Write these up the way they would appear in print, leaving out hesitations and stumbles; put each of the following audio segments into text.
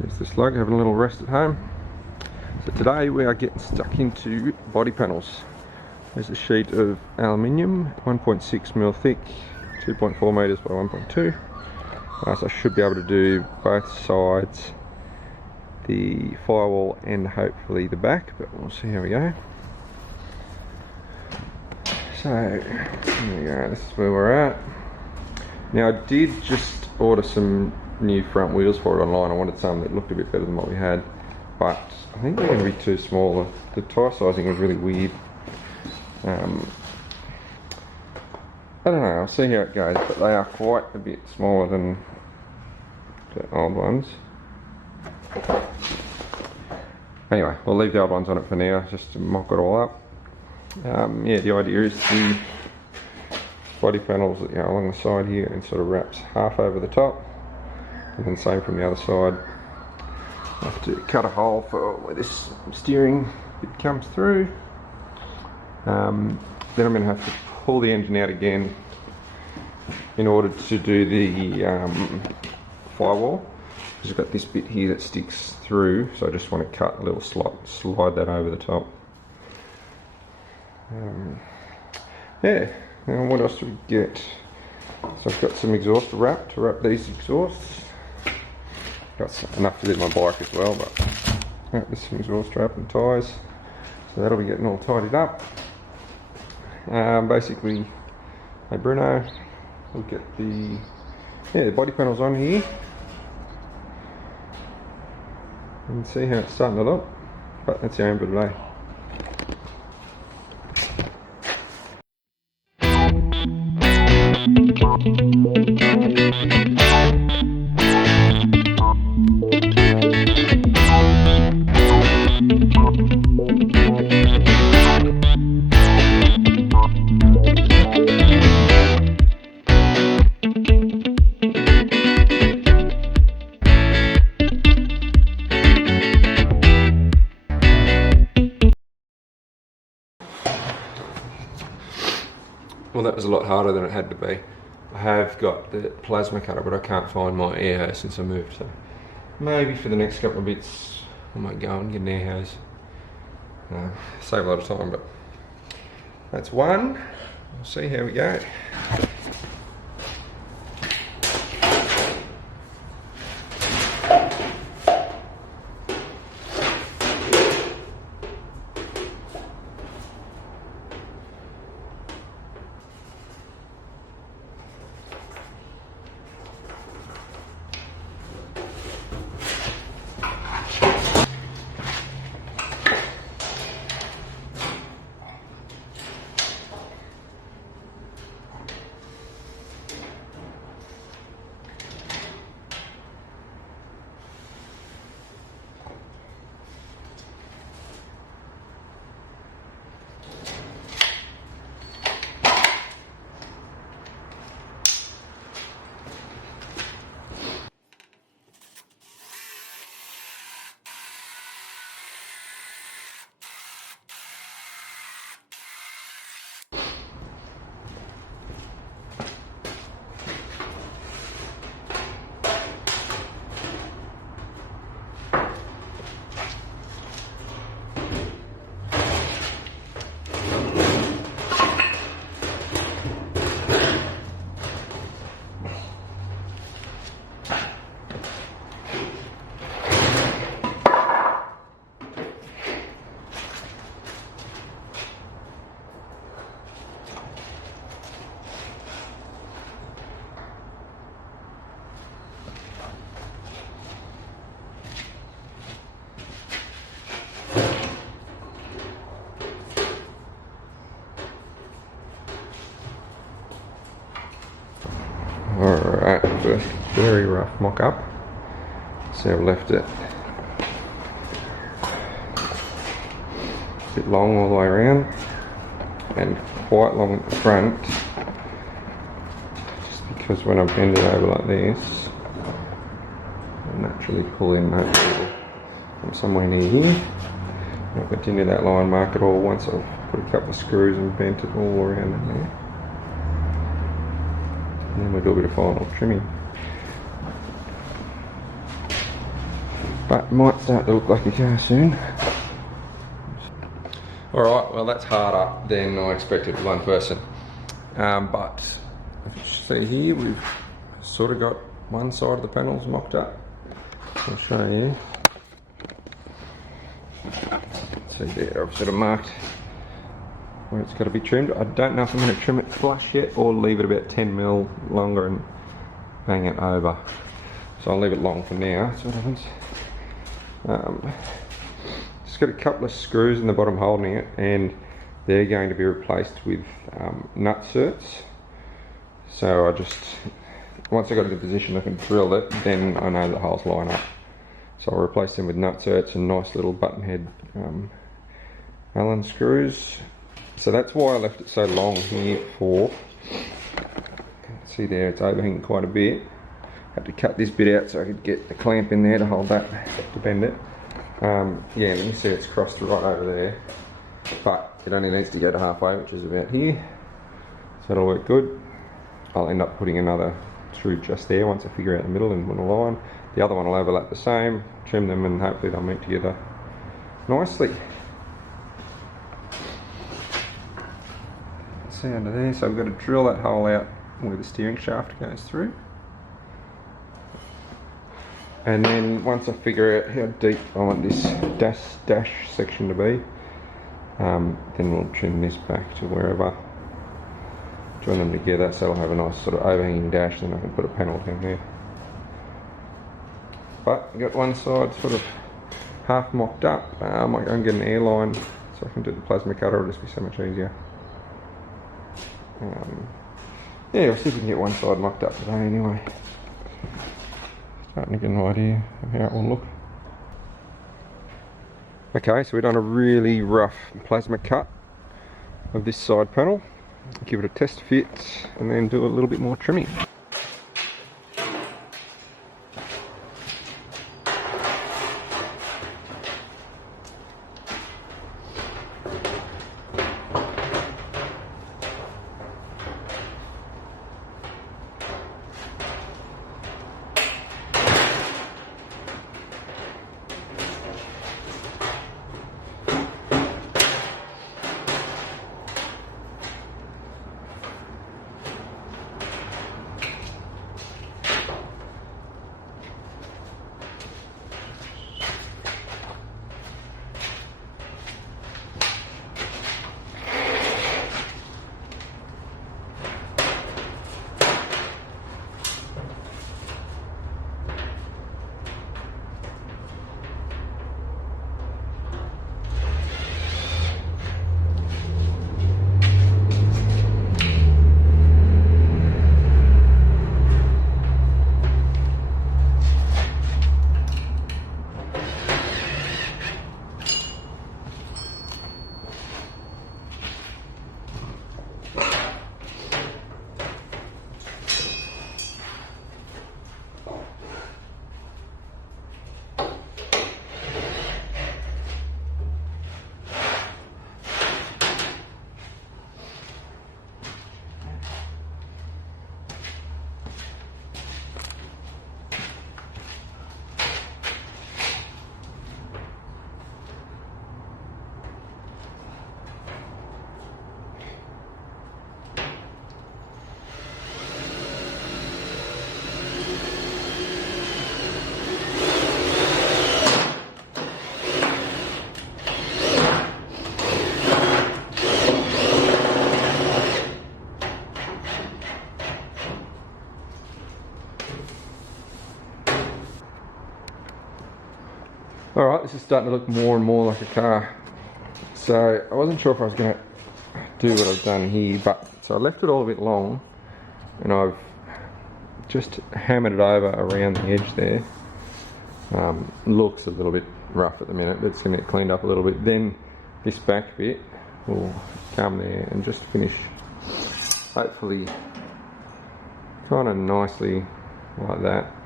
There's the slug having a little rest at home. So today we are getting stuck into body panels. There's a sheet of aluminium, 1.6mm thick, 2.4 metres by 1.2. So I should be able to do both sides, the firewall and hopefully the back, but we'll see how we go. So there we go, this is where we're at. Now I did just order some new front wheels for it online. I wanted some that looked a bit better than what we had, but I think they're going to be too small. The tyre sizing was really weird. I don't know, I'll see how it goes, but they are quite a bit smaller than the old ones. Anyway, we'll leave the old ones on it for now, just to mock it all up. Yeah, the idea is the body panels, you know, along the side here, and sort of wraps half over the top, and then same from the other side. I have to cut a hole for where this steering bit comes through. Then I'm going to have to pull the engine out again in order to do the firewall, because I've got this bit here that sticks through, so I just want to cut a little slot, slide that over the top. Yeah, now what else do we get? So I've got some exhaust to wrap these exhausts. Got enough to do my bike as well, but there's some exhaust wrap and tyres, so that'll be getting all tidied up. Basically, hey Bruno, we'll get the body panels on here and see how it's starting to look. But that's the aim for today. Well, that was a lot harder than it had to be. I have got the plasma cutter, but I can't find my air hose since I moved, so maybe for the next couple of bits I might go and get an air hose. Save a lot of time, but that's one. We'll see how we go. Alright, first very rough mock up. So I've left it a bit long all the way around and quite long at the front, just because when I bend it over like this, I'll naturally pull in from somewhere near here. I'll continue that line, mark it all once I've put a couple of screws and bent it all around in there. And then we'll do a bit of final trimming. but it might start to look like a car soon. Alright, well that's harder than I expected with one person. But if you see here, we've sort of got one side of the panels mocked up. I'll show you. See there, I've sort of marked where it's got to be trimmed. I don't know if I'm going to trim it flush yet or leave it about 10mm longer and bang it over. So I'll leave it long for now, that's what happens. Just got a couple of screws in the bottom holding it, and they're going to be replaced with nut certs. So I just, once I got it in position I can drill it, then I know the holes line up. So I'll replace them with nut certs and nice little button head Allen screws. So that's why I left it so long here for, see there, it's overhanging quite a bit. Had to cut this bit out so I could get the clamp in there to hold that, to bend it. Yeah, let me see, it's crossed right over there. But it only needs to go to halfway, which is about here. So that'll work good. I'll end up putting another through just there once I figure out the middle and want to line. The other one will overlap the same, trim them, and hopefully they'll meet together nicely. See under there, so I've got to drill that hole out where the steering shaft goes through. And then once I figure out how deep I want this dash section to be, then we'll trim this back to wherever, join them together so I'll have a nice sort of overhanging dash, then I can put a panel down there. But I've got one side sort of half mocked up. I might go and get an airline so I can do the plasma cutter, it'll just be so much easier. Yeah, we'll see if we can get one side mocked up today anyway. Starting to get an idea of how it will look. Okay, so we've done a really rough plasma cut of this side panel. Give it a test fit and then do a little bit more trimming. Alright, this is starting to look more and more like a car. So I wasn't sure if I was going to do what I've done here, but so I left it all a bit long and I've just hammered it over around the edge there. Looks a little bit rough at the minute, but it's going to get cleaned up a little bit. Then this back bit will come there and just finish, hopefully kind of nicely like that.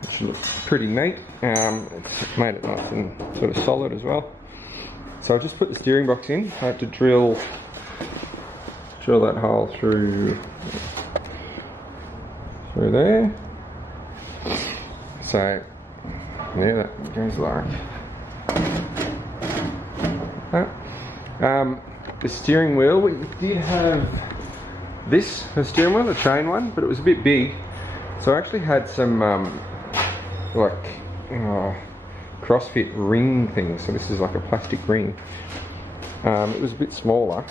Which looks pretty neat. It's made it nice and sort of solid as well. So I just put the steering box in. I had to drill that hole through there. So Yeah, that goes like that. The steering wheel, we did have this, the steering wheel, the chain one, but it was a bit big. So I actually had some CrossFit ring things. So this is like a plastic ring. It was a bit smaller.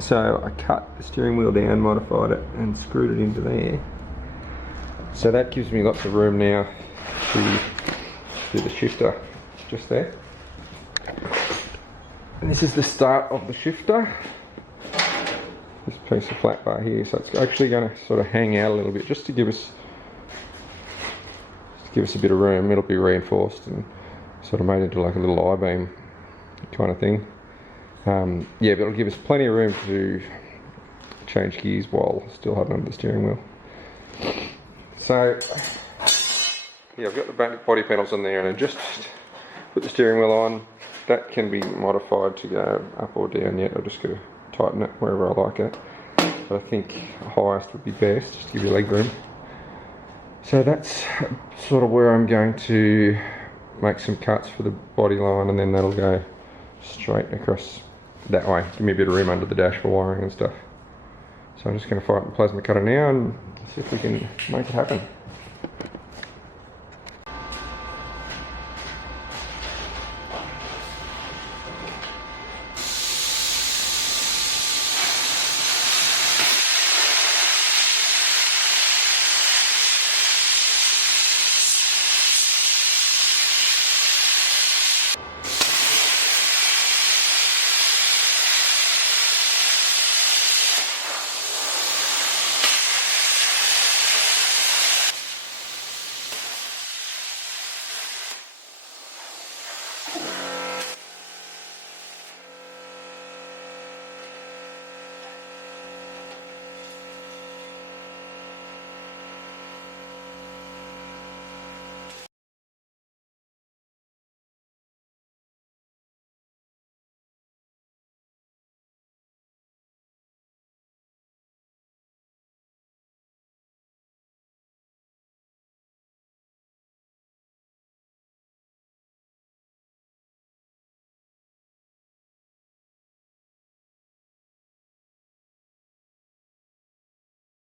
So I cut the steering wheel down, modified it, and screwed it into there. So that gives me lots of room now to do the shifter just there. And this is the start of the shifter. This piece of flat bar here, so it's actually going to sort of hang out a little bit just to give us a bit of room. It'll be reinforced and sort of made into like a little I-beam kind of thing. Yeah, but it'll give us plenty of room to change gears while still having under the steering wheel. So yeah, I've got the body panels on there, and I just put the steering wheel on. That can be modified to go up or down yet. I've just got to tighten it wherever I like it. But I think highest would be best, just to give you leg room. So that's sort of where I'm going to make some cuts for the body line, and then that'll go straight across that way. Give me a bit of room under the dash for wiring and stuff. So I'm just going to fire up the plasma cutter now and see if we can make it happen.